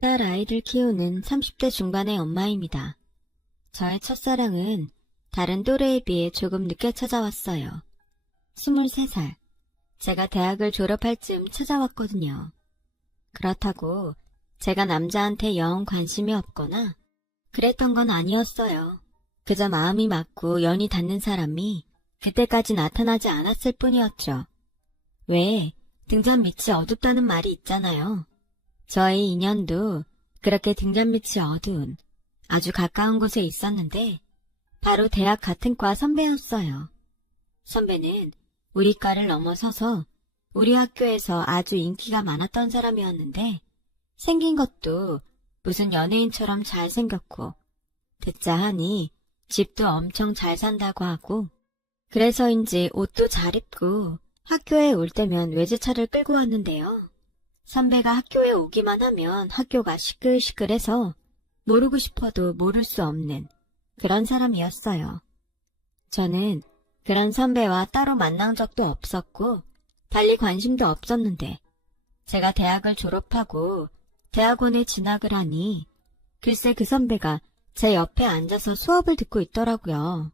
딸 아이를 키우는 30대 중반의 엄마입니다. 저의 첫사랑은 다른 또래에 비해 조금 늦게 찾아왔어요. 23살. 제가 대학을 졸업할 즈음 찾아왔거든요. 그렇다고 제가 남자한테 영 관심이 없거나 그랬던 건 아니었어요. 그저 마음이 맞고 연이 닿는 사람이 그때까지 나타나지 않았을 뿐이었죠. 왜 등잔 밑이 어둡다는 말이 있잖아요. 저의 인연도 그렇게 등잔 밑이 어두운 아주 가까운 곳에 있었는데 바로 대학 같은 과 선배였어요. 선배는 우리 과를 넘어서서 우리 학교에서 아주 인기가 많았던 사람이었는데 생긴 것도 무슨 연예인처럼 잘생겼고 듣자 하니 집도 엄청 잘 산다고 하고 그래서인지 옷도 잘 입고 학교에 올 때면 외제차를 끌고 왔는데요. 선배가 학교에 오기만 하면 학교가 시끌시끌해서 모르고 싶어도 모를 수 없는 그런 사람이었어요. 저는 그런 선배와 따로 만난 적도 없었고 달리 관심도 없었는데 제가 대학을 졸업하고 대학원에 진학을 하니 글쎄 그 선배가 제 옆에 앉아서 수업을 듣고 있더라고요.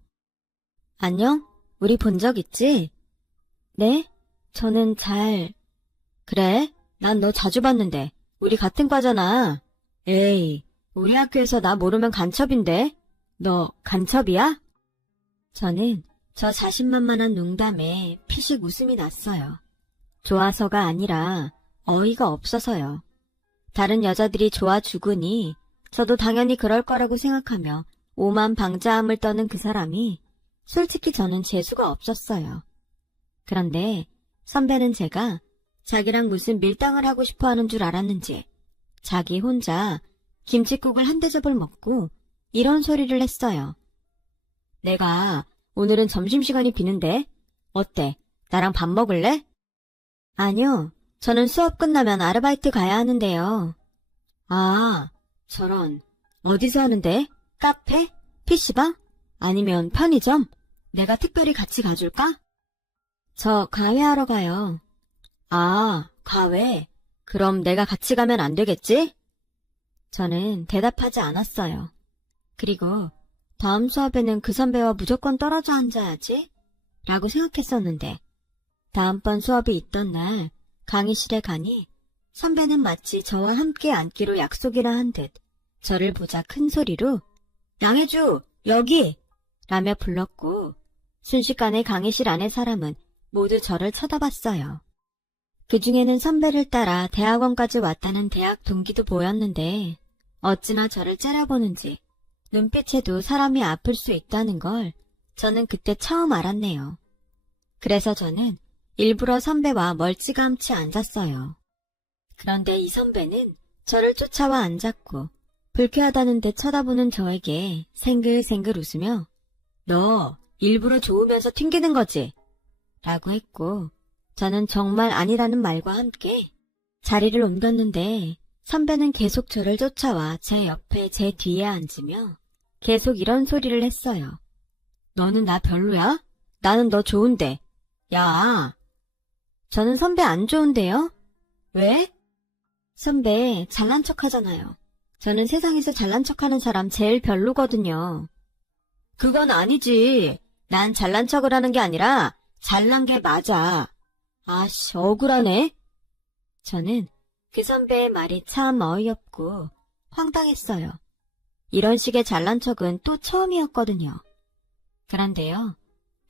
안녕? 우리 본 적 있지? 네? 저는 그래? 난 너 자주 봤는데 우리 같은 과잖아. 에이, 우리 학교에서 나 모르면 간첩인데? 너 간첩이야? 저는 저 자신만만한 농담에 피식 웃음이 났어요. 좋아서가 아니라 어이가 없어서요. 다른 여자들이 좋아 죽으니 저도 당연히 그럴 거라고 생각하며 오만방자함을 떠는 그 사람이 솔직히 저는 재수가 없었어요. 그런데 선배는 제가 자기랑 무슨 밀당을 하고 싶어 하는 줄 알았는지 자기 혼자 김칫국을 한 대접을 먹고 이런 소리를 했어요. 내가 오늘은 점심시간이 비는데 어때? 나랑 밥 먹을래? 아니요. 저는 수업 끝나면 아르바이트 가야 하는데요. 아, 저런. 어디서 하는데? 카페? PC방? 아니면 편의점? 내가 특별히 같이 가줄까? 저 과외하러 가요. 아, 과외? 그럼 내가 같이 가면 안 되겠지? 저는 대답하지 않았어요. 그리고 다음 수업에는 그 선배와 무조건 떨어져 앉아야지? 라고 생각했었는데 다음번 수업이 있던 날 강의실에 가니 선배는 마치 저와 함께 앉기로 약속이라 한 듯 저를 보자 큰 소리로 양혜주, 여기! 라며 불렀고 순식간에 강의실 안의 사람은 모두 저를 쳐다봤어요. 그 중에는 선배를 따라 대학원까지 왔다는 대학 동기도 보였는데 어찌나 저를 째려보는지 눈빛에도 사람이 아플 수 있다는 걸 저는 그때 처음 알았네요. 그래서 저는 일부러 선배와 멀찌감치 앉았어요. 그런데 이 선배는 저를 쫓아와 앉았고 불쾌하다는 듯 쳐다보는 저에게 생글생글 웃으며 너 일부러 좋으면서 튕기는 거지? 라고 했고 저는 정말 아니라는 말과 함께 자리를 옮겼는데 선배는 계속 저를 쫓아와 제 옆에 제 뒤에 앉으며 계속 이런 소리를 했어요. 너는 나 별로야? 나는 너 좋은데. 야! 저는 선배 안 좋은데요? 왜? 선배 잘난 척 하잖아요. 저는 세상에서 잘난 척하는 사람 제일 별로거든요. 그건 아니지. 난 잘난 척을 하는 게 아니라 잘난 게 맞아. 아씨, 억울하네. 저는 그 선배의 말이 참 어이없고 황당했어요. 이런 식의 잘난 척은 또 처음이었거든요. 그런데요,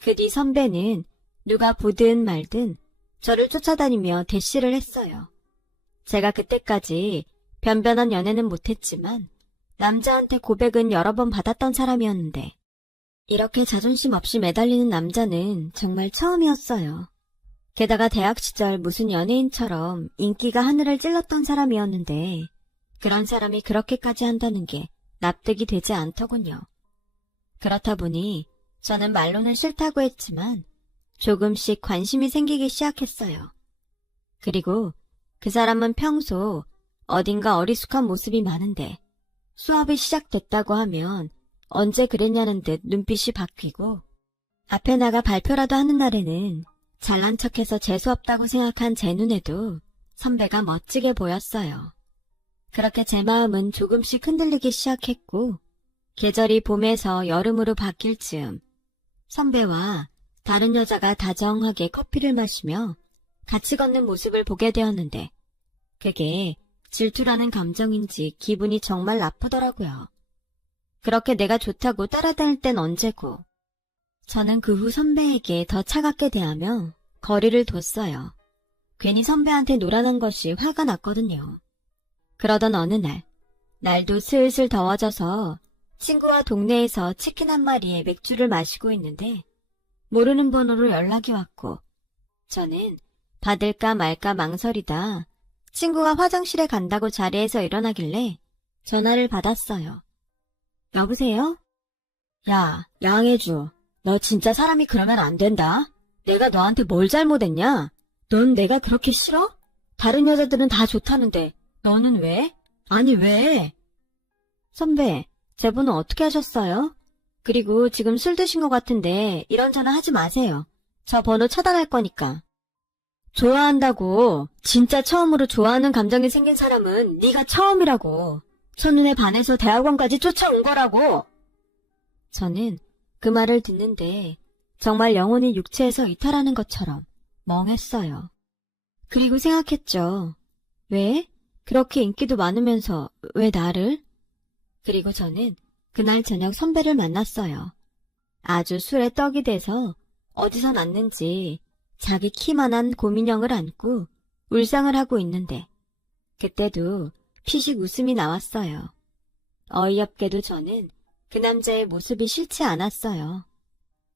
그 뒤 선배는 누가 보든 말든 저를 쫓아다니며 대시를 했어요. 제가 그때까지 변변한 연애는 못했지만 남자한테 고백은 여러 번 받았던 사람이었는데 이렇게 자존심 없이 매달리는 남자는 정말 처음이었어요. 게다가 대학 시절 무슨 연예인처럼 인기가 하늘을 찔렀던 사람이었는데 그런 사람이 그렇게까지 한다는 게 납득이 되지 않더군요. 그렇다 보니 저는 말로는 싫다고 했지만 조금씩 관심이 생기기 시작했어요. 그리고 그 사람은 평소 어딘가 어리숙한 모습이 많은데 수업이 시작됐다고 하면 언제 그랬냐는 듯 눈빛이 바뀌고 앞에 나가 발표라도 하는 날에는 잘난 척해서 재수없다고 생각한 제 눈에도 선배가 멋지게 보였어요. 그렇게 제 마음은 조금씩 흔들리기 시작했고, 계절이 봄에서 여름으로 바뀔 즈음 선배와 다른 여자가 다정하게 커피를 마시며 같이 걷는 모습을 보게 되었는데, 그게 질투라는 감정인지 기분이 정말 나쁘더라고요. 그렇게 내가 좋다고 따라다닐 땐 언제고. 저는 그 후 선배에게 더 차갑게 대하며 거리를 뒀어요. 괜히 선배한테 놀아난 것이 화가 났거든요. 그러던 어느 날, 날도 슬슬 더워져서 친구와 동네에서 치킨 한 마리에 맥주를 마시고 있는데 모르는 번호로 연락이 왔고, 저는 받을까 말까 망설이다 친구가 화장실에 간다고 자리에서 일어나길래 전화를 받았어요. 여보세요? 야, 양혜주, 너 진짜 사람이 그러면 안 된다. 내가 너한테 뭘 잘못했냐? 넌 내가 그렇게 싫어? 다른 여자들은 다 좋다는데 너는 왜? 아니 왜? 선배, 제 번호 어떻게 하셨어요? 그리고 지금 술 드신 것 같은데 이런 전화 하지 마세요. 저 번호 차단할 거니까. 좋아한다고. 진짜 처음으로 좋아하는 감정이 생긴 사람은 네가 처음이라고. 첫눈에 반해서 대학원까지 쫓아온 거라고. 저는 그 말을 듣는데 정말 영혼이 육체에서 이탈하는 것처럼 멍했어요. 그리고 생각했죠. 왜? 그렇게 인기도 많으면서 왜 나를? 그리고 저는 그날 저녁 선배를 만났어요. 아주 술에 떡이 돼서 어디서 났는지 자기 키만한 곰인형을 안고 울상을 하고 있는데, 그때도 피식 웃음이 나왔어요. 어이없게도 저는 그 남자의 모습이 싫지 않았어요.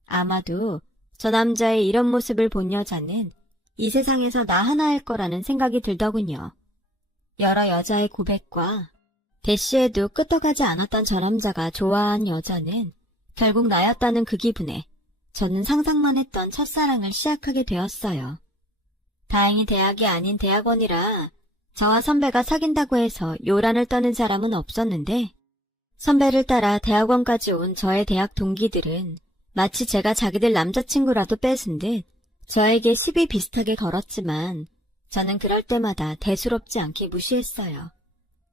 아마도 저 남자의 이런 모습을 본 여자는 이 세상에서 나 하나일 거라는 생각이 들더군요. 여러 여자의 고백과 대시에도 끄떡하지 않았던 저 남자가 좋아한 여자는 결국 나였다는 그 기분에 저는 상상만 했던 첫사랑을 시작하게 되었어요. 다행히 대학이 아닌 대학원이라 저와 선배가 사귄다고 해서 요란을 떠는 사람은 없었는데, 선배를 따라 대학원까지 온 저의 대학 동기들은 마치 제가 자기들 남자친구라도 뺏은 듯 저에게 시비 비슷하게 걸었지만 저는 그럴 때마다 대수롭지 않게 무시했어요.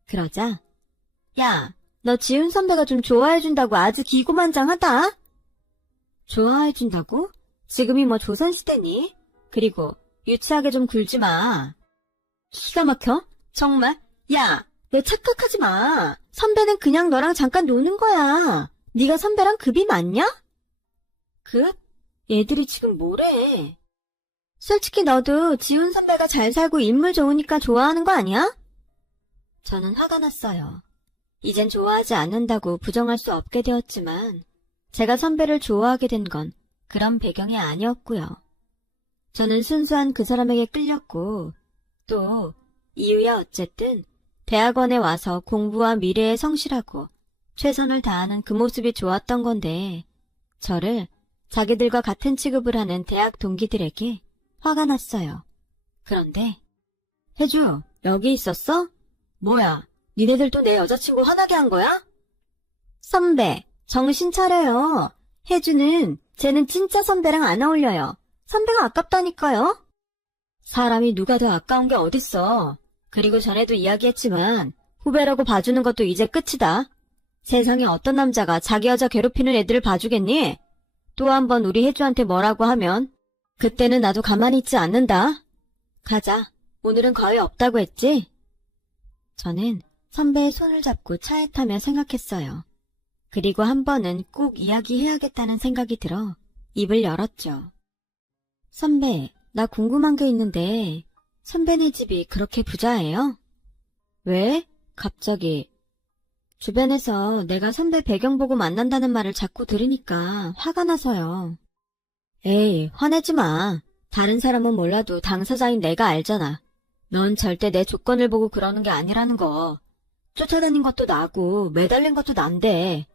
그러자 야, 너 지훈 선배가 좀 좋아해준다고 아주 기고만장하다. 좋아해준다고? 지금이 뭐 조선시대니? 그리고 유치하게 좀 굴지 마. 기가 막혀? 정말? 야, 너 착각하지 마. 선배는 그냥 너랑 잠깐 노는 거야. 네가 선배랑 급이 맞냐? 급? 얘들이 지금 뭐래? 솔직히 너도 지훈 선배가 잘 살고 인물 좋으니까 좋아하는 거 아니야? 저는 화가 났어요. 이젠 좋아하지 않는다고 부정할 수 없게 되었지만 제가 선배를 좋아하게 된 건 그런 배경이 아니었고요. 저는 순수한 그 사람에게 끌렸고, 또 이유야 어쨌든 대학원에 와서 공부와 미래에 성실하고 최선을 다하는 그 모습이 좋았던 건데, 저를 자기들과 같은 취급을 하는 대학 동기들에게 화가 났어요. 그런데 혜주, 여기 있었어? 뭐야, 니네들 또 내 여자친구 화나게 한 거야? 선배, 정신 차려요. 혜주는 쟤는 진짜 선배랑 안 어울려요. 선배가 아깝다니까요. 사람이 누가 더 아까운 게 어딨어. 그리고 전에도 이야기했지만 후배라고 봐주는 것도 이제 끝이다. 세상에 어떤 남자가 자기 여자 괴롭히는 애들을 봐주겠니? 또 한 번 우리 혜주한테 뭐라고 하면 그때는 나도 가만히 있지 않는다. 가자. 오늘은 거의 없다고 했지? 저는 선배의 손을 잡고 차에 타며 생각했어요. 그리고 한 번은 꼭 이야기해야겠다는 생각이 들어 입을 열었죠. 선배, 나 궁금한 게 있는데 선배네 집이 그렇게 부자예요? 왜? 갑자기. 주변에서 내가 선배 배경 보고 만난다는 말을 자꾸 들으니까 화가 나서요. 에이, 화내지 마. 다른 사람은 몰라도 당사자인 내가 알잖아. 넌 절대 내 조건을 보고 그러는 게 아니라는 거. 쫓아다닌 것도 나고 매달린 것도 난데.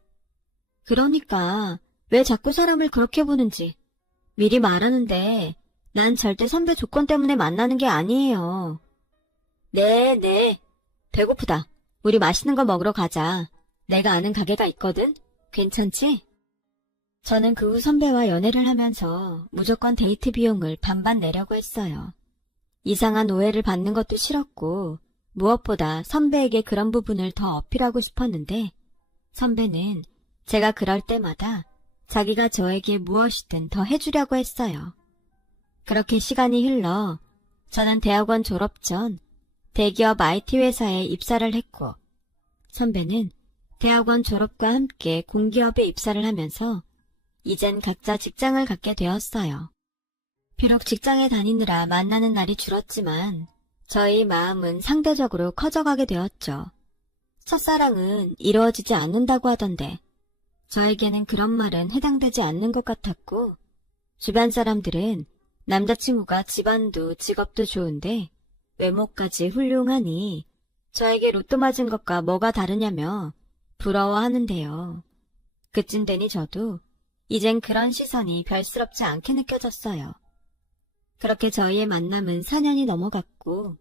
그러니까 왜 자꾸 사람을 그렇게 보는지 미리 말하는데, 난 절대 선배 조건 때문에 만나는 게 아니에요. 네. 배고프다. 우리 맛있는 거 먹으러 가자. 내가 아는 가게가 있거든. 괜찮지? 저는 그 후 선배와 연애를 하면서 무조건 데이트 비용을 반반 내려고 했어요. 이상한 오해를 받는 것도 싫었고 무엇보다 선배에게 그런 부분을 더 어필하고 싶었는데 선배는 제가 그럴 때마다 자기가 저에게 무엇이든 더 해주려고 했어요. 그렇게 시간이 흘러 저는 대학원 졸업 전 대기업 IT 회사에 입사를 했고 선배는 대학원 졸업과 함께 공기업에 입사를 하면서 이젠 각자 직장을 갖게 되었어요. 비록 직장에 다니느라 만나는 날이 줄었지만 저희 마음은 상대적으로 커져가게 되었죠. 첫사랑은 이루어지지 않는다고 하던데 저에게는 그런 말은 해당되지 않는 것 같았고 주변 사람들은 남자친구가 집안도 직업도 좋은데 외모까지 훌륭하니 저에게 로또 맞은 것과 뭐가 다르냐며 부러워하는데요. 그쯤 되니 저도 이젠 그런 시선이 별스럽지 않게 느껴졌어요. 그렇게 저희의 만남은 4년이 넘어갔고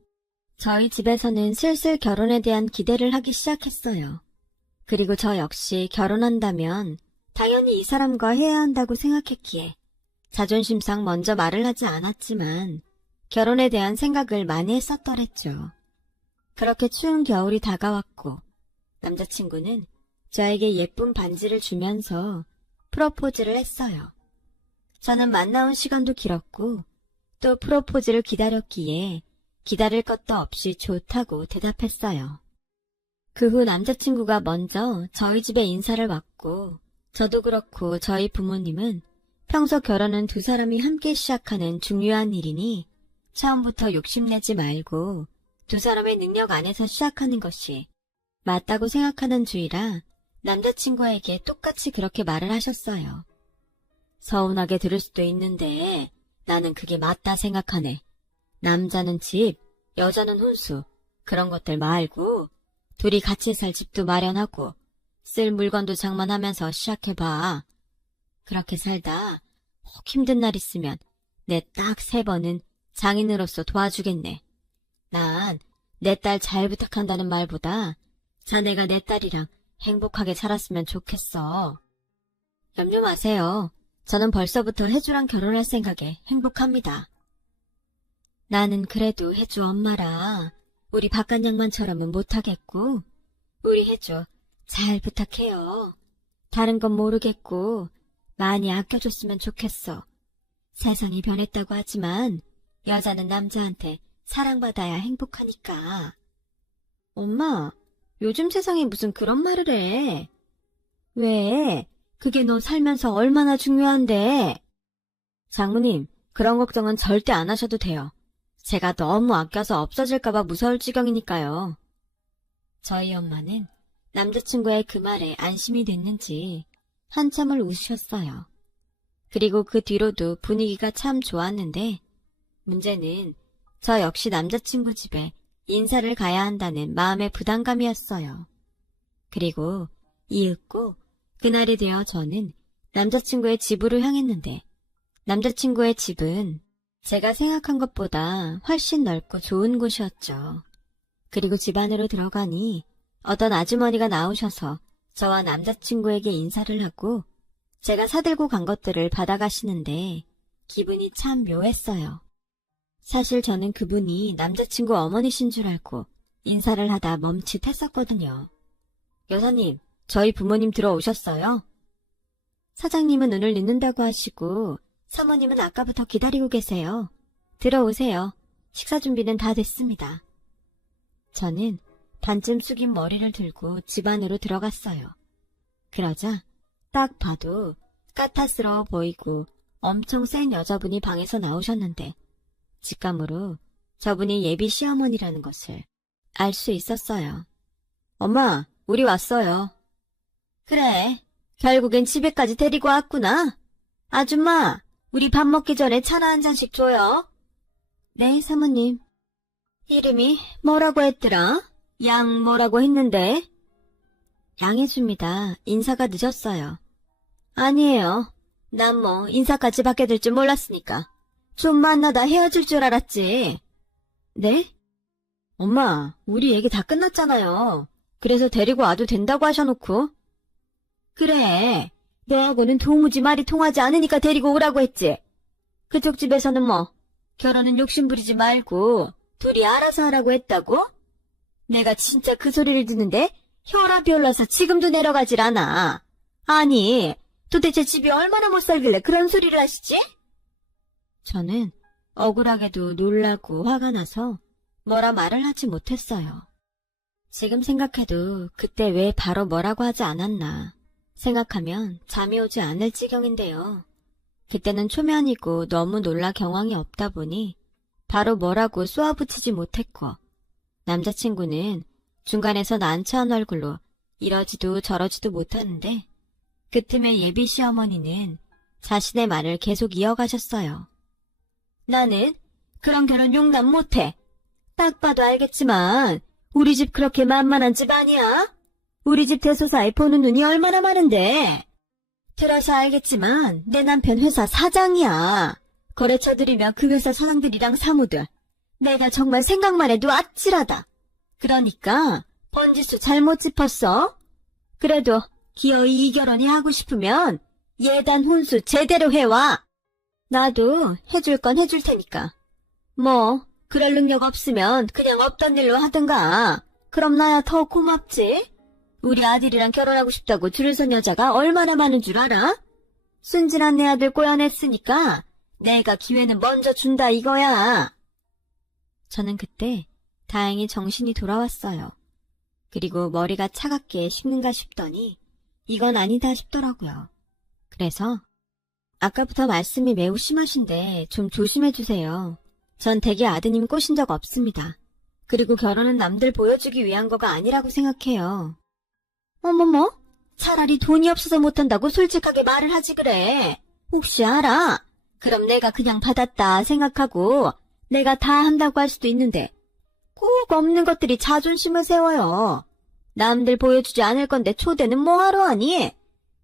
저희 집에서는 슬슬 결혼에 대한 기대를 하기 시작했어요. 그리고 저 역시 결혼한다면 당연히 이 사람과 해야 한다고 생각했기에 자존심상 먼저 말을 하지 않았지만 결혼에 대한 생각을 많이 했었더랬죠. 그렇게 추운 겨울이 다가왔고 남자친구는 저에게 예쁜 반지를 주면서 프로포즈를 했어요. 저는 만나온 시간도 길었고 또 프로포즈를 기다렸기에 기다릴 것도 없이 좋다고 대답했어요. 그 후 남자친구가 먼저 저희 집에 인사를 왔고 저도 그렇고 저희 부모님은 평소 결혼은 두 사람이 함께 시작하는 중요한 일이니 처음부터 욕심내지 말고 두 사람의 능력 안에서 시작하는 것이 맞다고 생각하는 주의라 남자친구에게 똑같이 그렇게 말을 하셨어요. 서운하게 들을 수도 있는데 나는 그게 맞다 생각하네. 남자는 집, 여자는 혼수, 그런 것들 말고 둘이 같이 살 집도 마련하고 쓸 물건도 장만하면서 시작해봐. 그렇게 살다 혹 힘든 날 있으면 내 딱 3번은 장인으로서 도와주겠네. 난 내 딸 잘 부탁한다는 말보다 자네가 내 딸이랑 행복하게 살았으면 좋겠어. 염려 마세요. 저는 벌써부터 혜주랑 결혼할 생각에 행복합니다. 나는 그래도 혜주 엄마라 우리 바깥 양반처럼은 못하겠고 우리 혜주 잘 부탁해요. 다른 건 모르겠고 많이 아껴줬으면 좋겠어. 세상이 변했다고 하지만 여자는 남자한테 사랑받아야 행복하니까. 엄마, 요즘 세상에 무슨 그런 말을 해. 왜? 그게 너 살면서 얼마나 중요한데. 장모님, 그런 걱정은 절대 안 하셔도 돼요. 제가 너무 아껴서 없어질까봐 무서울 지경이니까요. 저희 엄마는 남자친구의 그 말에 안심이 됐는지 한참을 웃으셨어요. 그리고 그 뒤로도 분위기가 참 좋았는데 문제는 저 역시 남자친구 집에 인사를 가야 한다는 마음의 부담감이었어요. 그리고 이윽고 그날이 되어 저는 남자친구의 집으로 향했는데 남자친구의 집은 제가 생각한 것보다 훨씬 넓고 좋은 곳이었죠. 그리고 집 안으로 들어가니 어떤 아주머니가 나오셔서 저와 남자친구에게 인사를 하고 제가 사들고 간 것들을 받아가시는데 기분이 참 묘했어요. 사실 저는 그분이 남자친구 어머니신 줄 알고 인사를 하다 멈칫했었거든요. 여사님, 저희 부모님 들어오셨어요? 사장님은 오늘 늦는다고 하시고 사모님은 아까부터 기다리고 계세요. 들어오세요. 식사 준비는 다 됐습니다. 저는 반쯤 숙인 머리를 들고 집 안으로 들어갔어요. 그러자 딱 봐도 까탈스러워 보이고 엄청 센 여자분이 방에서 나오셨는데 직감으로 저분이 예비 시어머니라는 것을 알 수 있었어요. 엄마, 우리 왔어요. 그래, 결국엔 집에까지 데리고 왔구나. 아줌마, 우리 밥 먹기 전에 차나 한 잔씩 줘요. 네, 사모님. 이름이 뭐라고 했더라? 양 뭐라고 했는데? 양해줍니다. 인사가 늦었어요. 아니에요. 난 뭐 인사까지 받게 될 줄 몰랐으니까. 좀 만나다 헤어질 줄 알았지. 네? 엄마, 우리 얘기 다 끝났잖아요. 그래서 데리고 와도 된다고 하셔놓고. 그래, 너하고는 도무지 말이 통하지 않으니까 데리고 오라고 했지. 그쪽 집에서는 뭐 결혼은 욕심부리지 말고 둘이 알아서 하라고 했다고? 내가 진짜 그 소리를 듣는데 혈압이 올라서 지금도 내려가질 않아. 아니, 도대체 집이 얼마나 못 살길래 그런 소리를 하시지? 저는 억울하게도 놀라고 화가 나서 뭐라 말을 하지 못했어요. 지금 생각해도 그때 왜 바로 뭐라고 하지 않았나 생각하면 잠이 오지 않을 지경인데요. 그때는 초면이고 너무 놀라 경황이 없다 보니 바로 뭐라고 쏘아붙이지 못했고, 남자친구는 중간에서 난처한 얼굴로 이러지도 저러지도 못하는데 그 틈에 예비 시어머니는 자신의 말을 계속 이어가셨어요. 나는 그런 결혼 용납 못해. 딱 봐도 알겠지만 우리 집 그렇게 만만한 집 아니야? 우리 집 대소사에 보는 눈이 얼마나 많은데. 들어서 알겠지만 내 남편 회사 사장이야. 거래처들이며 그 회사 사장들이랑 사무들. 내가 정말 생각만 해도 아찔하다. 그러니까 번지수 잘못 짚었어. 그래도 기어이 이 결혼이 하고 싶으면 예단 혼수 제대로 해와. 나도 해줄 건 해줄 테니까. 뭐 그럴 능력 없으면 그냥 없던 일로 하든가. 그럼 나야 더 고맙지. 우리 아들이랑 결혼하고 싶다고 줄을 선 여자가 얼마나 많은 줄 알아? 순진한 내 아들 꼬여냈으니까 내가 기회는 먼저 준다 이거야. 저는 그때 다행히 정신이 돌아왔어요. 그리고 머리가 차갑게 식는가 싶더니 이건 아니다 싶더라고요. 그래서 아까부터 말씀이 매우 심하신데 좀 조심해 주세요. 전 댁에 아드님 꼬신 적 없습니다. 그리고 결혼은 남들 보여주기 위한 거가 아니라고 생각해요. 어머머, 차라리 돈이 없어서 못한다고 솔직하게 말을 하지 그래. 혹시 알아? 그럼 내가 그냥 받았다 생각하고 내가 다 한다고 할 수도 있는데 꼭 없는 것들이 자존심을 세워요. 남들 보여주지 않을 건데 초대는 뭐하러 하니?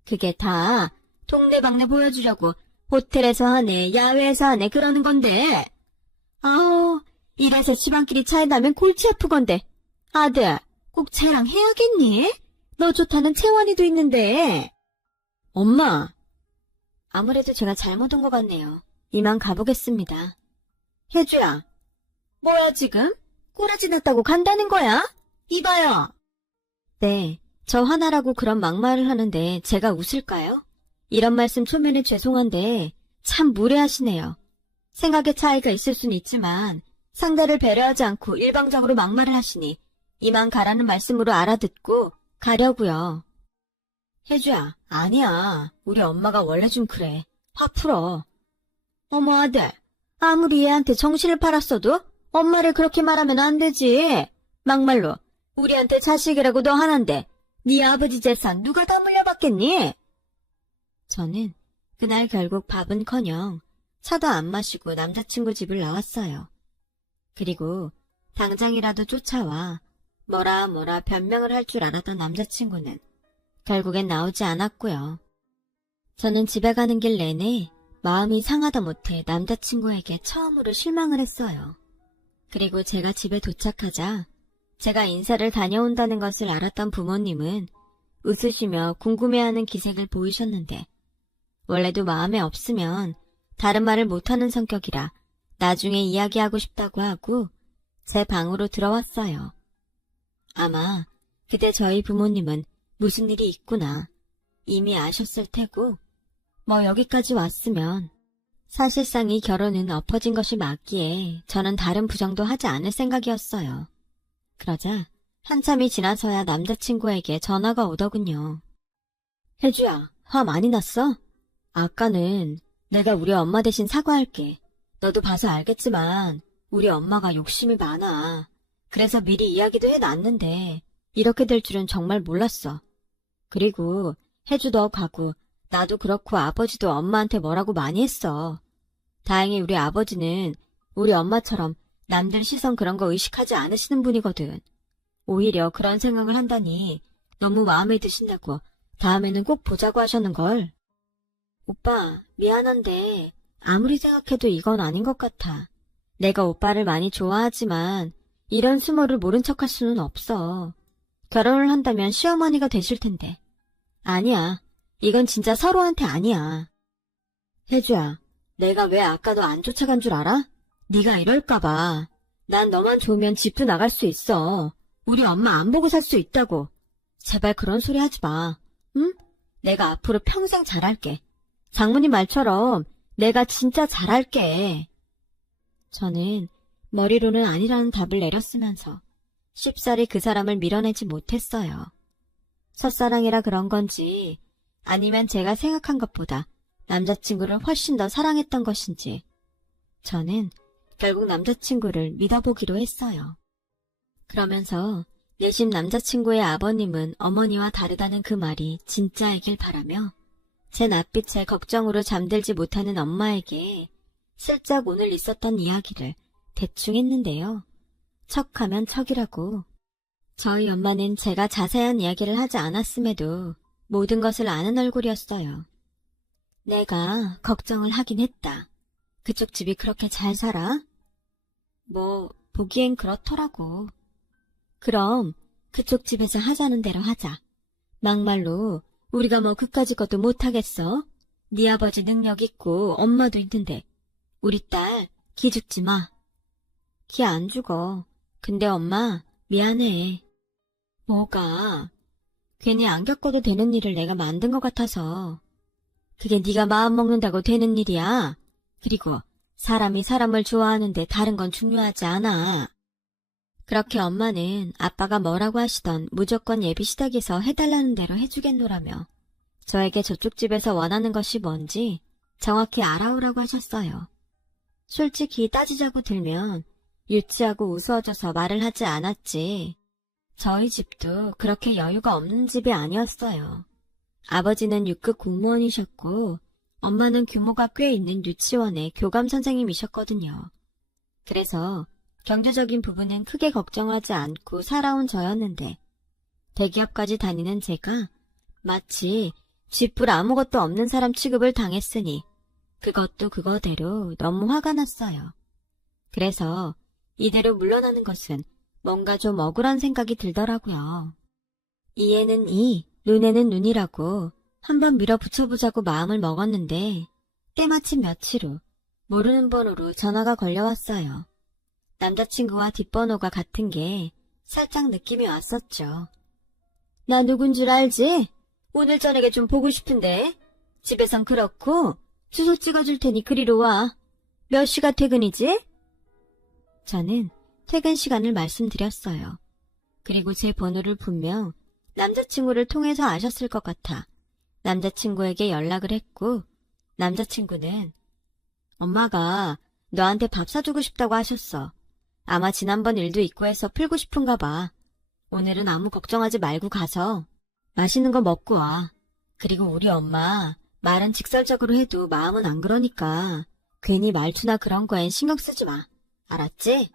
그게 다 동네방네 보여주려고 호텔에서 하네, 야외에서 하네 그러는 건데. 아우, 이래서 집안끼리 차이 나면 골치 아프건데. 아들, 꼭 쟤랑 해야겠니? 너 좋다는 채원이도 있는데. 엄마. 아무래도 제가 잘못 온 것 같네요. 이만 가보겠습니다. 혜주야. 뭐야 지금? 꼬라지 났다고 간다는 거야? 이봐요. 네, 저 하나라고 그런 막말을 하는데 제가 웃을까요? 이런 말씀 초면에 죄송한데 참 무례하시네요. 생각의 차이가 있을 순 있지만 상대를 배려하지 않고 일방적으로 막말을 하시니 이만 가라는 말씀으로 알아듣고 가려고요. 혜주야, 아니야. 우리 엄마가 원래 좀 그래. 화 풀어. 어머 아들, 아무리 얘한테 정신을 팔았어도 엄마를 그렇게 말하면 안 되지. 막말로 우리한테 자식이라고 너 하나인데 네 아버지 재산 누가 다 물려받겠니? 저는 그날 결국 밥은커녕 차도 안 마시고 남자친구 집을 나왔어요. 그리고 당장이라도 쫓아와 뭐라 변명을 할 줄 알았던 남자친구는 결국엔 나오지 않았고요. 저는 집에 가는 길 내내 마음이 상하다 못해 남자친구에게 처음으로 실망을 했어요. 그리고 제가 집에 도착하자 제가 인사를 다녀온다는 것을 알았던 부모님은 웃으시며 궁금해하는 기색을 보이셨는데 원래도 마음에 없으면 다른 말을 못하는 성격이라 나중에 이야기하고 싶다고 하고 제 방으로 들어왔어요. 아마 그때 저희 부모님은 무슨 일이 있구나 이미 아셨을 테고 뭐 여기까지 왔으면 사실상 이 결혼은 엎어진 것이 맞기에 저는 다른 부정도 하지 않을 생각이었어요. 그러자 한참이 지나서야 남자친구에게 전화가 오더군요. 혜주야, 화 많이 났어? 아까는 내가 우리 엄마 대신 사과할게. 너도 봐서 알겠지만 우리 엄마가 욕심이 많아. 그래서 미리 이야기도 해놨는데 이렇게 될 줄은 정말 몰랐어. 그리고 혜주 너 가고 나도 그렇고 아버지도 엄마한테 뭐라고 많이 했어. 다행히 우리 아버지는 우리 엄마처럼 남들 시선 그런 거 의식하지 않으시는 분이거든. 오히려 그런 생각을 한다니 너무 마음에 드신다고 다음에는 꼭 보자고 하셨는걸. 오빠, 미안한데 아무리 생각해도 이건 아닌 것 같아. 내가 오빠를 많이 좋아하지만 이런 수모를 모른 척할 수는 없어. 결혼을 한다면 시어머니가 되실 텐데. 아니야, 이건 진짜 서로한테 아니야. 혜주야, 내가 왜 아까 너 안 쫓아간 줄 알아? 네가 이럴까봐. 난 너만 좋으면 집도 나갈 수 있어. 우리 엄마 안 보고 살 수 있다고. 제발 그런 소리 하지 마. 응? 내가 앞으로 평생 잘할게. 장모님 말처럼 내가 진짜 잘할게. 저는 머리로는 아니라는 답을 내렸으면서 쉽사리 그 사람을 밀어내지 못했어요. 첫사랑이라 그런 건지 아니면 제가 생각한 것보다 남자친구를 훨씬 더 사랑했던 것인지 저는 결국 남자친구를 믿어보기로 했어요. 그러면서 내심 남자친구의 아버님은 어머니와 다르다는 그 말이 진짜이길 바라며 제 낯빛에 걱정으로 잠들지 못하는 엄마에게 슬쩍 오늘 있었던 이야기를 대충 했는데요. 척하면 척이라고. 저희 엄마는 제가 자세한 이야기를 하지 않았음에도 모든 것을 아는 얼굴이었어요. 내가 걱정을 하긴 했다. 그쪽 집이 그렇게 잘 살아? 뭐 보기엔 그렇더라고. 그럼 그쪽 집에서 하자는 대로 하자. 막말로 우리가 뭐 그까짓 것도 못하겠어? 네 아버지 능력 있고 엄마도 있는데 우리 딸 기죽지 마. 기 안 죽어. 근데 엄마 미안해. 뭐가? 괜히 안 겪어도 되는 일을 내가 만든 것 같아서. 그게 네가 마음 먹는다고 되는 일이야. 그리고 사람이 사람을 좋아하는데 다른 건 중요하지 않아. 그렇게 엄마는 아빠가 뭐라고 하시던 무조건 예비시댁에서 해달라는 대로 해주겠노라며 저에게 저쪽 집에서 원하는 것이 뭔지 정확히 알아오라고 하셨어요. 솔직히 따지자고 들면 유치하고 우스워져서 말을 하지 않았지. 저희 집도 그렇게 여유가 없는 집이 아니었어요. 아버지는 6급 공무원이셨고 엄마는 규모가 꽤 있는 유치원의 교감 선생님이셨거든요. 그래서 경제적인 부분은 크게 걱정하지 않고 살아온 저였는데 대기업까지 다니는 제가 마치 쥐뿔 아무것도 없는 사람 취급을 당했으니 그것도 그거대로 너무 화가 났어요. 그래서 이대로 물러나는 것은 뭔가 좀 억울한 생각이 들더라고요. 이에는 이, 눈에는 눈이라고 한번 밀어붙여보자고 마음을 먹었는데 때마침 며칠 후 모르는 번호로 전화가 걸려왔어요. 남자친구와 뒷번호가 같은 게 살짝 느낌이 왔었죠. 나 누군 줄 알지? 오늘 저녁에 좀 보고 싶은데. 집에선 그렇고 주소 찍어줄 테니 그리로 와. 몇 시가 퇴근이지? 저는 퇴근 시간을 말씀드렸어요. 그리고 제 번호를 분명 남자친구를 통해서 아셨을 것 같아 남자친구에게 연락을 했고 남자친구는 엄마가 너한테 밥 사주고 싶다고 하셨어. 아마 지난번 일도 있고 해서 풀고 싶은가 봐. 오늘은 아무 걱정하지 말고 가서 맛있는 거 먹고 와. 그리고 우리 엄마 말은 직설적으로 해도 마음은 안 그러니까 괜히 말투나 그런 거엔 신경 쓰지 마. 알았지?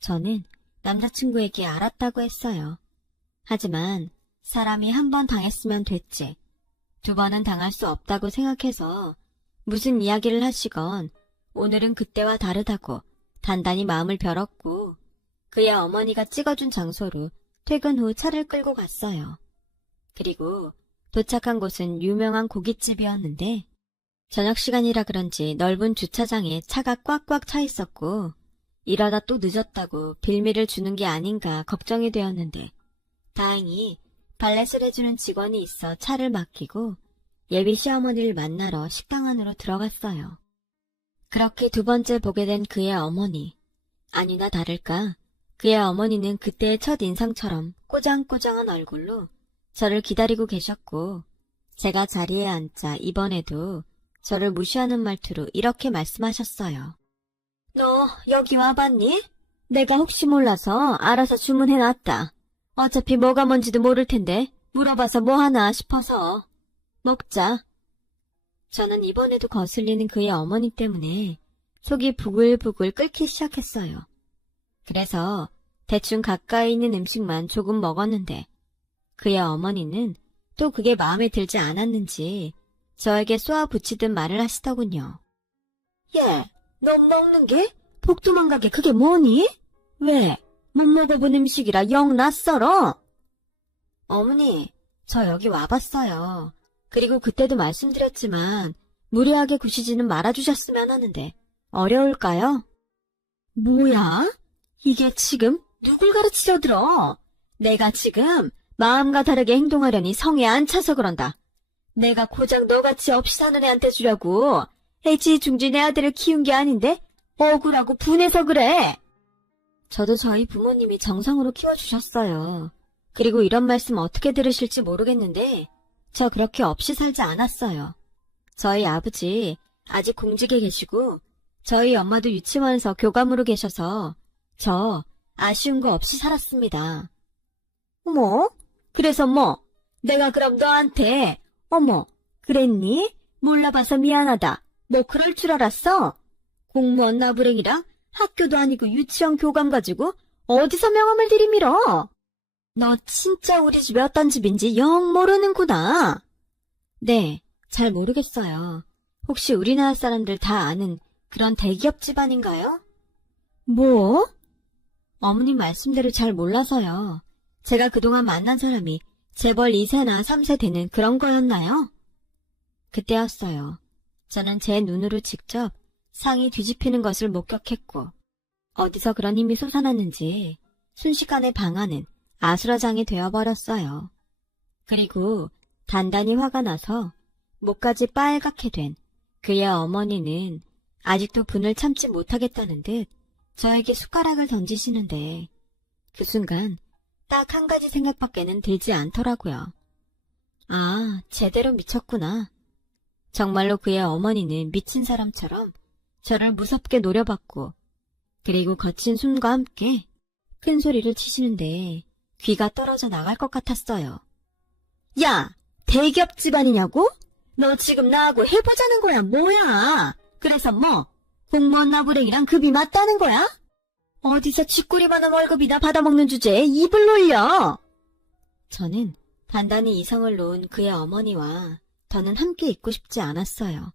저는 남자친구에게 알았다고 했어요. 하지만 사람이 한 번 당했으면 됐지. 두 번은 당할 수 없다고 생각해서 무슨 이야기를 하시건 오늘은 그때와 다르다고 단단히 마음을 벼렀고 그의 어머니가 찍어준 장소로 퇴근 후 차를 끌고 갔어요. 그리고 도착한 곳은 유명한 고깃집이었는데 저녁 시간이라 그런지 넓은 주차장에 차가 꽉꽉 차 있었고 이러다 또 늦었다고 빌미를 주는 게 아닌가 걱정이 되었는데 다행히 발렛을 해주는 직원이 있어 차를 맡기고 예비 시어머니를 만나러 식당 안으로 들어갔어요. 그렇게 두 번째 보게 된 그의 어머니. 아니나 다를까 그의 어머니는 그때의 첫 인상처럼 꼬장꼬장한 얼굴로 저를 기다리고 계셨고 제가 자리에 앉자 이번에도 저를 무시하는 말투로 이렇게 말씀하셨어요. 너 여기 와봤니? 내가 혹시 몰라서 알아서 주문해놨다. 어차피 뭐가 뭔지도 모를 텐데 물어봐서 뭐하나 싶어서. 먹자. 저는 이번에도 거슬리는 그의 어머니 때문에 속이 부글부글 끓기 시작했어요. 그래서 대충 가까이 있는 음식만 조금 먹었는데 그의 어머니는 또 그게 마음에 들지 않았는지 저에게 쏘아붙이듯 말을 하시더군요. 예, 너 먹는 게 복도만 가게 그게 뭐니? 왜? 못 먹어본 음식이라 영 낯설어? 어머니, 저 여기 와봤어요. 그리고 그때도 말씀드렸지만 무리하게 구시지는 말아주셨으면 하는데 어려울까요? 뭐야? 이게 지금 누굴 가르치려 들어? 내가 지금 마음과 다르게 행동하려니 성에 안 차서 그런다. 내가 고작 너같이 없이 사는 애한테 주려고 애지중지 내 아들을 키운 게 아닌데 억울하고 분해서 그래. 저도 저희 부모님이 정성으로 키워주셨어요. 그리고 이런 말씀 어떻게 들으실지 모르겠는데 저 그렇게 없이 살지 않았어요. 저희 아버지 아직 공직에 계시고 저희 엄마도 유치원에서 교감으로 계셔서 저 아쉬운 거 없이 살았습니다. 어머? 그래서 뭐? 내가 그럼 너한테 어머, 그랬니? 몰라봐서 미안하다. 뭐 그럴 줄 알았어? 공무원 나부랭이랑 학교도 아니고 유치원 교감 가지고 어디서 명함을 들이밀어? 너 진짜 우리 집이 어떤 집인지 영 모르는구나. 네, 잘 모르겠어요. 혹시 우리나라 사람들 다 아는 그런 대기업 집안인가요? 뭐? 어머님 말씀대로 잘 몰라서요. 제가 그동안 만난 사람이 재벌 2세나 3세 되는 그런 거였나요? 그때였어요. 저는 제 눈으로 직접 상이 뒤집히는 것을 목격했고 어디서 그런 힘이 솟아났는지 순식간에 방안은 아수라장이 되어버렸어요. 그리고 단단히 화가 나서 목까지 빨갛게 된 그의 어머니는 아직도 분을 참지 못하겠다는 듯 저에게 숟가락을 던지시는데 그 순간 딱 한 가지 생각밖에는 들지 않더라고요. 아, 제대로 미쳤구나. 정말로 그의 어머니는 미친 사람처럼 저를 무섭게 노려봤고 그리고 거친 숨과 함께 큰 소리를 치시는데 귀가 떨어져 나갈 것 같았어요. 야! 대기업 집안이냐고? 너 지금 나하고 해보자는 거야, 뭐야? 그래서 뭐? 공무원 나부랭이랑 급이 맞다는 거야? 어디서 쥐꼬리만한 월급이나 받아먹는 주제에 입을 놀려! 저는 단단히 이성을 놓은 그의 어머니와 더는 함께 있고 싶지 않았어요.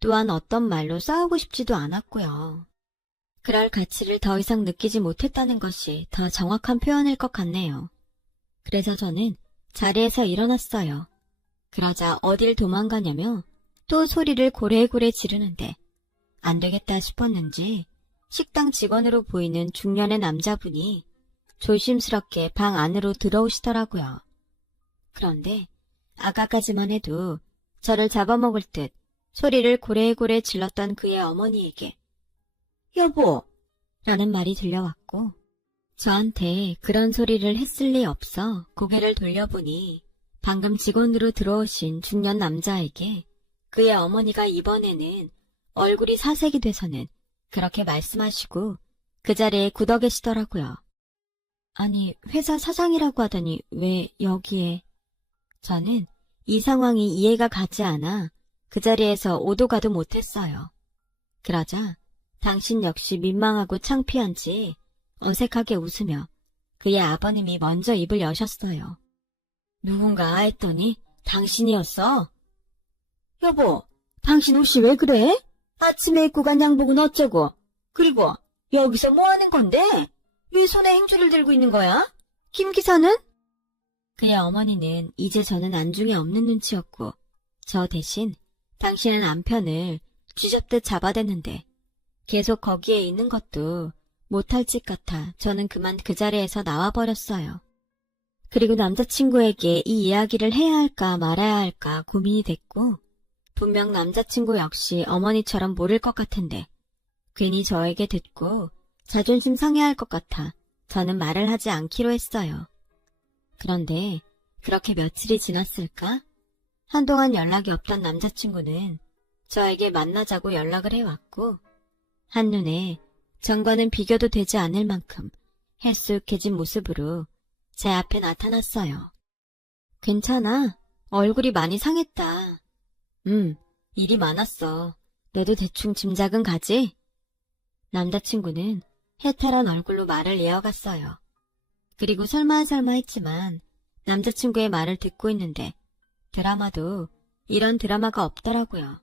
또한 어떤 말로 싸우고 싶지도 않았고요. 그럴 가치를 더 이상 느끼지 못했다는 것이 더 정확한 표현일 것 같네요. 그래서 저는 자리에서 일어났어요. 그러자 어딜 도망가냐며 또 소리를 고래고래 지르는데 안 되겠다 싶었는지 식당 직원으로 보이는 중년의 남자분이 조심스럽게 방 안으로 들어오시더라고요. 그런데 아까까지만 해도 저를 잡아먹을 듯 소리를 고래고래 질렀던 그의 어머니에게 여보! 라는 말이 들려왔고 저한테 그런 소리를 했을 리 없어 고개를 돌려보니 방금 직원으로 들어오신 중년 남자에게 그의 어머니가 이번에는 얼굴이 사색이 돼서는 그렇게 말씀하시고 그 자리에 굳어 계시더라고요. 아니, 회사 사장이라고 하더니 왜 여기에... 저는 이 상황이 이해가 가지 않아 그 자리에서 오도 가도 못했어요. 그러자 당신 역시 민망하고 창피한지 어색하게 웃으며 그의 아버님이 먼저 입을 여셨어요. 누군가 했더니 당신이었어? 여보, 당신 옷이 왜 그래? 아침에 입고 간 양복은 어쩌고? 그리고 여기서 뭐 하는 건데? 왜 손에 행주를 들고 있는 거야? 김 기사는? 그의 어머니는 이제 저는 안중에 없는 눈치였고 저 대신 당신의 남편을 쥐잡듯 잡아댔는데 계속 거기에 있는 것도 못할 짓 같아 저는 그만 그 자리에서 나와버렸어요. 그리고 남자친구에게 이 이야기를 해야 할까 말아야 할까 고민이 됐고 분명 남자친구 역시 어머니처럼 모를 것 같은데 괜히 저에게 듣고 자존심 상해할 것 같아 저는 말을 하지 않기로 했어요. 그런데 그렇게 며칠이 지났을까? 한동안 연락이 없던 남자친구는 저에게 만나자고 연락을 해왔고 한눈에 전과는 비교도 되지 않을 만큼 헬쑥해진 모습으로 제 앞에 나타났어요. 괜찮아. 얼굴이 많이 상했다. 일이 많았어. 너도 대충 짐작은 가지? 남자친구는 해탈한 얼굴로 말을 이어갔어요. 그리고 설마 했지만 남자친구의 말을 듣고 있는데 드라마도 이런 드라마가 없더라고요.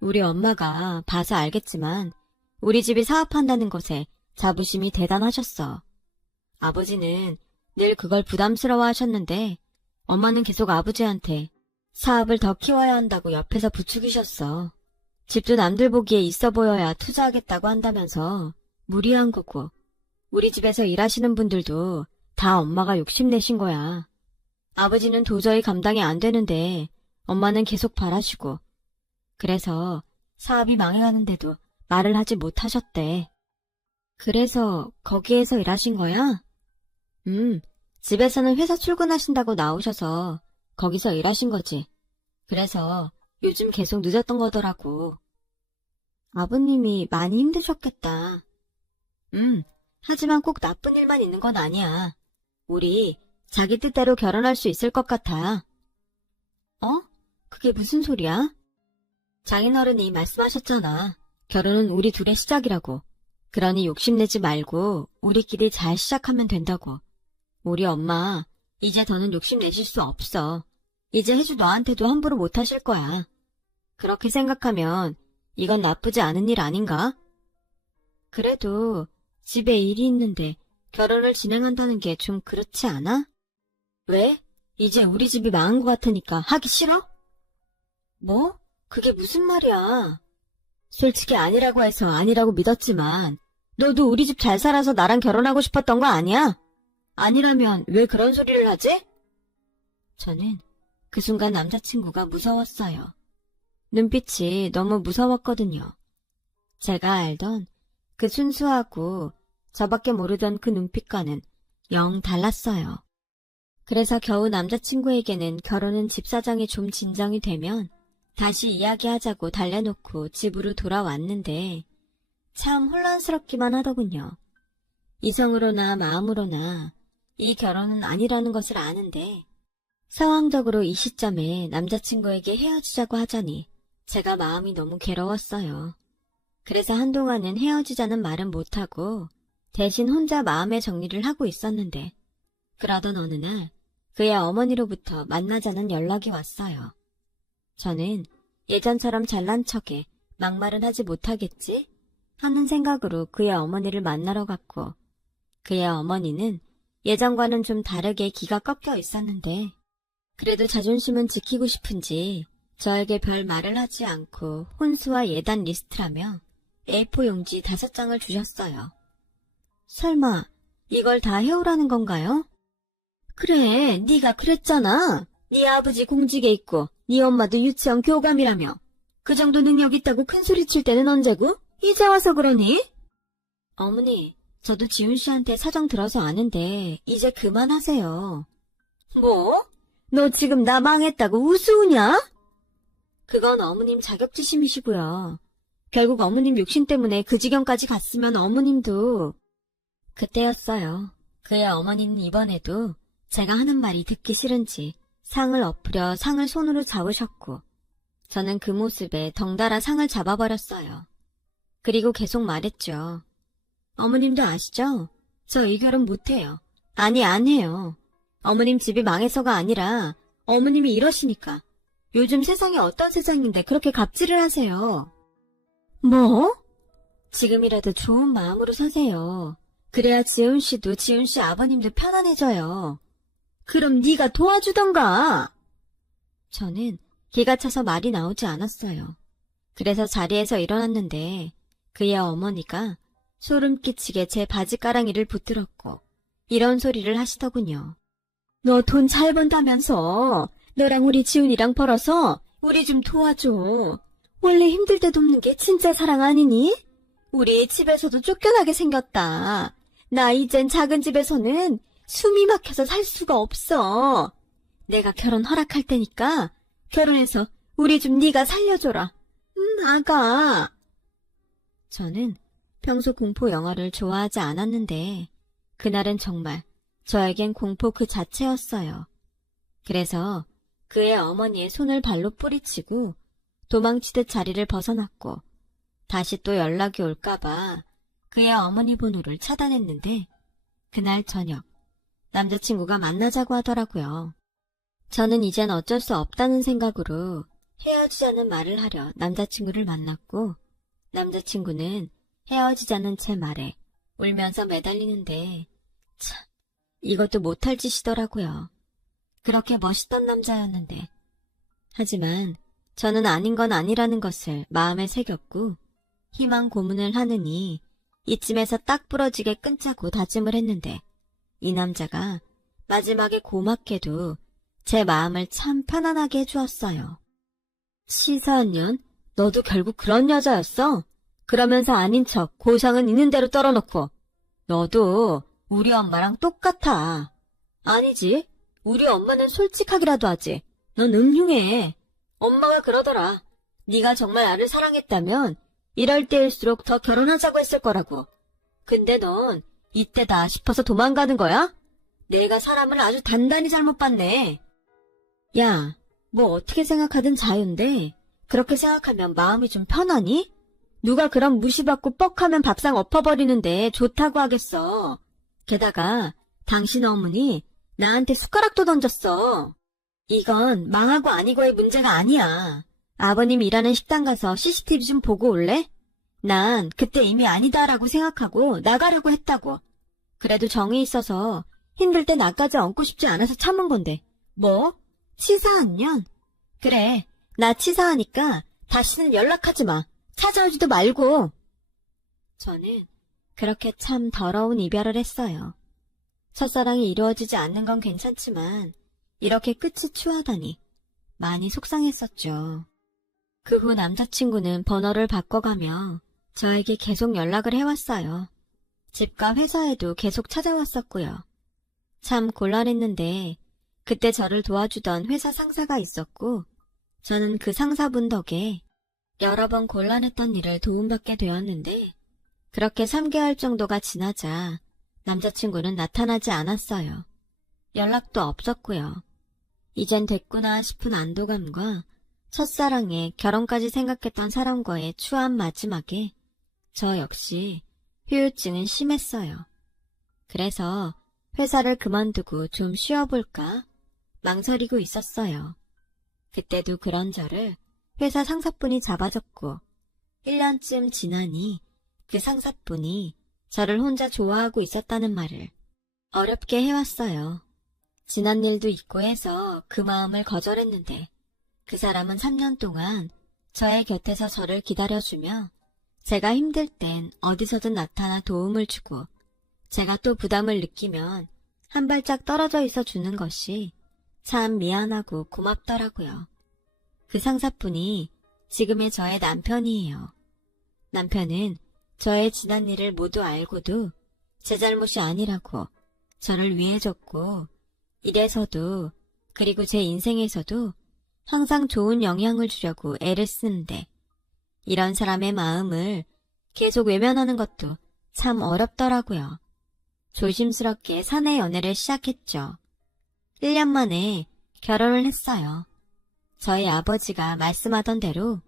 우리 엄마가 봐서 알겠지만 우리 집이 사업한다는 것에 자부심이 대단하셨어. 아버지는 늘 그걸 부담스러워 하셨는데 엄마는 계속 아버지한테 사업을 더 키워야 한다고 옆에서 부추기셨어. 집도 남들 보기에 있어 보여야 투자하겠다고 한다면서 무리한 거고 우리 집에서 일하시는 분들도 다 엄마가 욕심내신 거야. 아버지는 도저히 감당이 안 되는데 엄마는 계속 바라시고. 그래서 사업이 망해가는데도 말을 하지 못하셨대. 그래서 거기에서 일하신 거야? 집에서는 회사 출근하신다고 나오셔서 거기서 일하신 거지. 그래서 요즘 계속 늦었던 거더라고. 아버님이 많이 힘드셨겠다. 하지만 꼭 나쁜 일만 있는 건 아니야. 우리 자기 뜻대로 결혼할 수 있을 것 같아. 어? 그게 무슨 소리야? 장인어른이 말씀하셨잖아. 결혼은 우리 둘의 시작이라고. 그러니 욕심내지 말고 우리끼리 잘 시작하면 된다고. 우리 엄마, 이제 더는 욕심내실 수 없어. 이제 혜주 너한테도 함부로 못하실 거야. 그렇게 생각하면 이건 나쁘지 않은 일 아닌가? 그래도 집에 일이 있는데 결혼을 진행한다는 게 좀 그렇지 않아? 왜? 이제 우리 집이 망한 것 같으니까 하기 싫어? 뭐? 그게 무슨 말이야? 솔직히 아니라고 해서 아니라고 믿었지만 너도 우리 집 잘 살아서 나랑 결혼하고 싶었던 거 아니야? 아니라면 왜 그런 소리를 하지? 저는 그 순간 남자친구가 무서웠어요. 눈빛이 너무 무서웠거든요. 제가 알던 그 순수하고 저밖에 모르던 그 눈빛과는 영 달랐어요. 그래서 겨우 남자친구에게는 결혼은 집사정이 좀 진정이 되면 다시 이야기하자고 달래놓고 집으로 돌아왔는데 참 혼란스럽기만 하더군요. 이성으로나 마음으로나 이 결혼은 아니라는 것을 아는데 상황적으로 이 시점에 남자친구에게 헤어지자고 하자니 제가 마음이 너무 괴로웠어요. 그래서 한동안은 헤어지자는 말은 못하고 대신 혼자 마음의 정리를 하고 있었는데 그러던 어느 날 그의 어머니로부터 만나자는 연락이 왔어요. 저는 예전처럼 잘난 척에 막말은 하지 못하겠지 하는 생각으로 그의 어머니를 만나러 갔고 그의 어머니는 예전과는 좀 다르게 기가 꺾여 있었는데 그래도 자존심은 지키고 싶은지 저에게 별 말을 하지 않고 혼수와 예단 리스트라며 A4 용지 5장을 주셨어요. 설마 이걸 다 해오라는 건가요? 그래, 네가 그랬잖아. 네 아버지 공직에 있고 네 엄마도 유치원 교감이라며. 그 정도 능력 있다고 큰소리 칠 때는 언제고? 이제 와서 그러니? 어머니, 저도 지훈 씨한테 사정 들어서 아는데 이제 그만하세요. 뭐? 너 지금 나 망했다고 우스우냐? 그건 어머님 자격지심이시고요. 결국 어머님 욕심 때문에 그 지경까지 갔으면 어머님도... 그때였어요. 그의 어머니는 이번에도 제가 하는 말이 듣기 싫은지 상을 엎으려 상을 손으로 잡으셨고 저는 그 모습에 덩달아 상을 잡아버렸어요. 그리고 계속 말했죠. 어머님도 아시죠? 저 이 결혼 못해요. 아니, 안 해요. 어머님 집이 망해서가 아니라 어머님이 이러시니까. 요즘 세상이 어떤 세상인데 그렇게 갑질을 하세요. 뭐? 지금이라도 좋은 마음으로 사세요. 그래야 지훈 씨도 지훈 씨 아버님도 편안해져요. 그럼 네가 도와주던가. 저는 기가 차서 말이 나오지 않았어요. 그래서 자리에서 일어났는데 그의 어머니가 소름 끼치게 제 바지가랑이를 붙들었고 이런 소리를 하시더군요. 너 돈 잘 번다면서 너랑 우리 지훈이랑 벌어서 우리 좀 도와줘. 원래 힘들 때 돕는 게 진짜 사랑 아니니? 우리 집에서도 쫓겨나게 생겼다. 나 이젠 작은 집에서는 숨이 막혀서 살 수가 없어. 내가 결혼 허락할 테니까 결혼해서 우리 좀 네가 살려줘라. 나가. 저는 평소 공포 영화를 좋아하지 않았는데 그날은 정말 저에겐 공포 그 자체였어요. 그래서 그의 어머니의 손을 발로 뿌리치고 도망치듯 자리를 벗어났고 다시 또 연락이 올까봐 그의 어머니 번호를 차단했는데 그날 저녁 남자친구가 만나자고 하더라고요. 저는 이젠 어쩔 수 없다는 생각으로 헤어지자는 말을 하려 남자친구를 만났고 남자친구는 헤어지자는 제 말에 울면서 매달리는데 참 이것도 못할 짓이더라고요. 그렇게 멋있던 남자였는데. 하지만 저는 아닌 건 아니라는 것을 마음에 새겼고 희망 고문을 하느니 이쯤에서 딱 부러지게 끊자고 다짐을 했는데 이 남자가 마지막에 고맙게도 제 마음을 참 편안하게 해주었어요. 치사한 년, 너도 결국 그런 여자였어? 그러면서 아닌 척 고상은 있는 대로 떨어놓고 너도 우리 엄마랑 똑같아. 아니지, 우리 엄마는 솔직하기라도 하지. 넌 음흉해. 엄마가 그러더라. 네가 정말 나를 사랑했다면 이럴 때일수록 더 결혼하자고 했을 거라고. 근데 넌 이때다 싶어서 도망가는 거야? 내가 사람을 아주 단단히 잘못 봤네. 야, 뭐 어떻게 생각하든 자유인데 그렇게 생각하면 마음이 좀 편하니? 누가 그런 무시받고 뻑하면 밥상 엎어버리는데 좋다고 하겠어. 게다가 당신 어머니 나한테 숟가락도 던졌어. 이건 망하고 아니고의 문제가 아니야. 아버님 일하는 식당 가서 CCTV 좀 보고 올래? 난 그때 이미 아니다라고 생각하고 나가려고 했다고. 그래도 정이 있어서 힘들 때 나까지 얹고 싶지 않아서 참은 건데. 뭐? 치사한 년? 그래, 나 치사하니까 다시는 연락하지 마. 찾아오지도 말고. 저는 그렇게 참 더러운 이별을 했어요. 첫사랑이 이루어지지 않는 건 괜찮지만 이렇게 끝이 추하다니 많이 속상했었죠. 그 후 남자친구는 번호를 바꿔가며 저에게 계속 연락을 해왔어요. 집과 회사에도 계속 찾아왔었고요. 참 곤란했는데 그때 저를 도와주던 회사 상사가 있었고 저는 그 상사분 덕에 여러 번 곤란했던 일을 도움받게 되었는데 그렇게 3개월 정도가 지나자 남자친구는 나타나지 않았어요. 연락도 없었고요. 이젠 됐구나 싶은 안도감과 첫사랑에 결혼까지 생각했던 사람과의 추한 마지막에 저 역시 후유증은 심했어요. 그래서 회사를 그만두고 좀 쉬어볼까 망설이고 있었어요. 그때도 그런 저를 회사 상사분이 잡아줬고 1년쯤 지나니 그 상사분이 저를 혼자 좋아하고 있었다는 말을 어렵게 해왔어요. 지난 일도 있고 해서 그 마음을 거절했는데 그 사람은 3년 동안 저의 곁에서 저를 기다려주며 제가 힘들 땐 어디서든 나타나 도움을 주고 제가 또 부담을 느끼면 한 발짝 떨어져 있어 주는 것이 참 미안하고 고맙더라고요. 그 상사분이 지금의 저의 남편이에요. 남편은 저의 지난 일을 모두 알고도 제 잘못이 아니라고 저를 위해줬고 일에서도 그리고 제 인생에서도 항상 좋은 영향을 주려고 애를 쓰는데 이런 사람의 마음을 계속 외면하는 것도 참 어렵더라고요. 조심스럽게 사내 연애를 시작했죠. 1년 만에 결혼을 했어요. 저희 아버지가 말씀하던 대로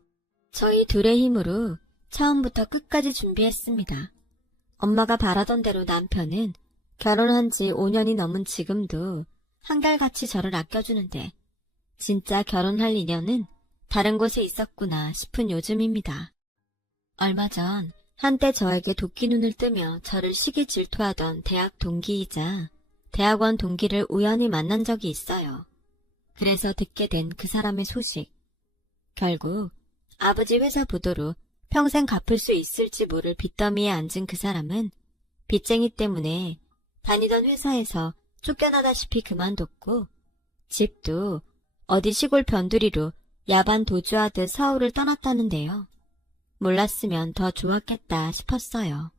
저희 둘의 힘으로 처음부터 끝까지 준비했습니다. 엄마가 바라던 대로 남편은 결혼한 지 5년이 넘은 지금도 한결같이 저를 아껴주는데 진짜 결혼할 인연은 다른 곳에 있었구나 싶은 요즘입니다. 얼마 전 한때 저에게 도끼 눈을 뜨며 저를 시기 질투하던 대학 동기이자 대학원 동기를 우연히 만난 적이 있어요. 그래서 듣게 된 그 사람의 소식. 결국 아버지 회사 부도로 평생 갚을 수 있을지 모를 빚더미에 앉은 그 사람은 빚쟁이 때문에 다니던 회사에서 쫓겨나다시피 그만뒀고 집도 어디 시골 변두리로 야반 도주하듯 서울을 떠났다는데요. 몰랐으면 더 좋았겠다 싶었어요.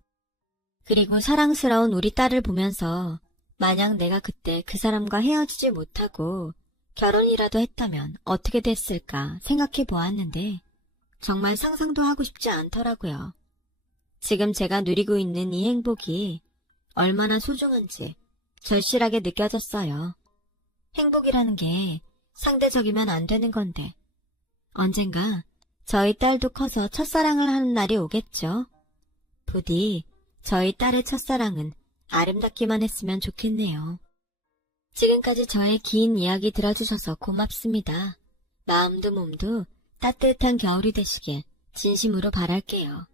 그리고 사랑스러운 우리 딸을 보면서 만약 내가 그때 그 사람과 헤어지지 못하고 결혼이라도 했다면 어떻게 됐을까 생각해 보았는데 정말 상상도 하고 싶지 않더라고요. 지금 제가 누리고 있는 이 행복이 얼마나 소중한지 절실하게 느껴졌어요. 행복이라는 게 상대적이면 안 되는 건데 언젠가 저희 딸도 커서 첫사랑을 하는 날이 오겠죠. 부디 저희 딸의 첫사랑은 아름답기만 했으면 좋겠네요. 지금까지 저의 긴 이야기 들어주셔서 고맙습니다. 마음도 몸도 따뜻한 겨울이 되시길 진심으로 바랄게요.